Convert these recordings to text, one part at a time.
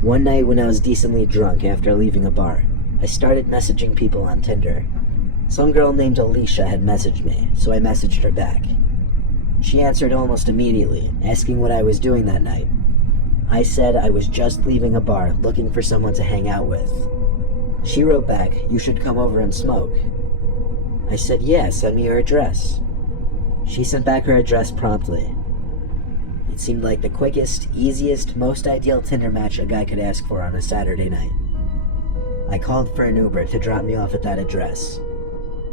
One night when I was decently drunk after leaving a bar, I started messaging people on Tinder. Some girl named Alicia had messaged me, so I messaged her back. She answered almost immediately, asking what I was doing that night. I said I was just leaving a bar looking for someone to hang out with. She wrote back, "You should come over and smoke." I said, "Yeah, send me your address." She sent back her address promptly. It seemed like the quickest, easiest, most ideal Tinder match a guy could ask for on a Saturday night. I called for an Uber to drop me off at that address.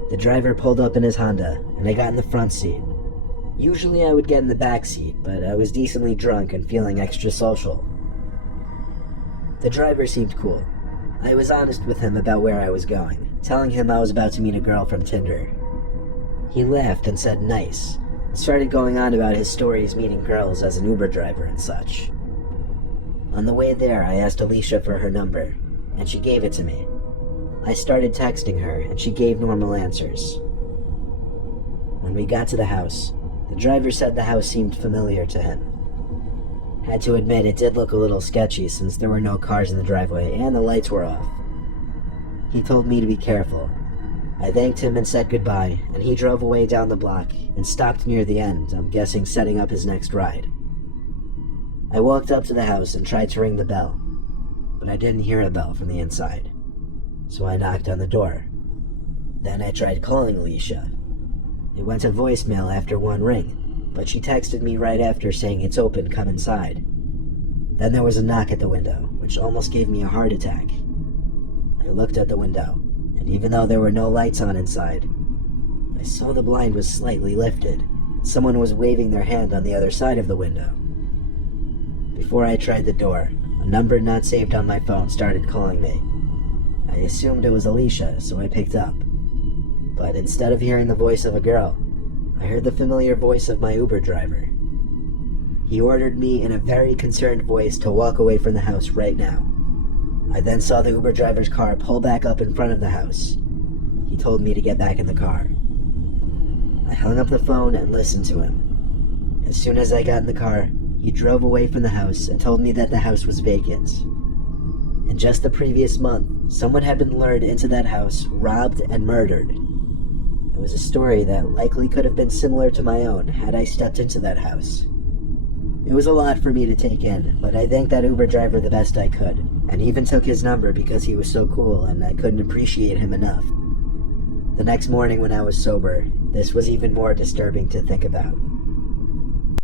The driver pulled up in his Honda, and I got in the front seat. Usually I would get in the back seat, but I was decently drunk and feeling extra social. The driver seemed cool. I was honest with him about where I was going, telling him I was about to meet a girl from Tinder. He laughed and said nice, and started going on about his stories meeting girls as an Uber driver and such. On the way there, I asked Alicia for her number, and she gave it to me. I started texting her, and she gave normal answers. When we got to the house, the driver said the house seemed familiar to him. Had to admit it did look a little sketchy since there were no cars in the driveway and the lights were off. He told me to be careful. I thanked him and said goodbye, and he drove away down the block and stopped near the end, I'm guessing setting up his next ride. I walked up to the house and tried to ring the bell, but I didn't hear a bell from the inside, so I knocked on the door. Then I tried calling Alicia. It went to voicemail after one ring, but she texted me right after saying it's open, come inside. Then there was a knock at the window, which almost gave me a heart attack. I looked at the window, and even though there were no lights on inside, I saw the blind was slightly lifted. Someone was waving their hand on the other side of the window. Before I tried the door, a number not saved on my phone started calling me. I assumed it was Alicia, so I picked up. But instead of hearing the voice of a girl, I heard the familiar voice of my Uber driver. He ordered me in a very concerned voice to walk away from the house right now. I then saw the Uber driver's car pull back up in front of the house. He told me to get back in the car. I hung up the phone and listened to him. As soon as I got in the car, he drove away from the house and told me that the house was vacant. In just the previous month, someone had been lured into that house, robbed, and murdered. It was a story that likely could have been similar to my own had I stepped into that house. It was a lot for me to take in, but I thanked that Uber driver the best I could, and even took his number because he was so cool and I couldn't appreciate him enough. The next morning when I was sober, this was even more disturbing to think about.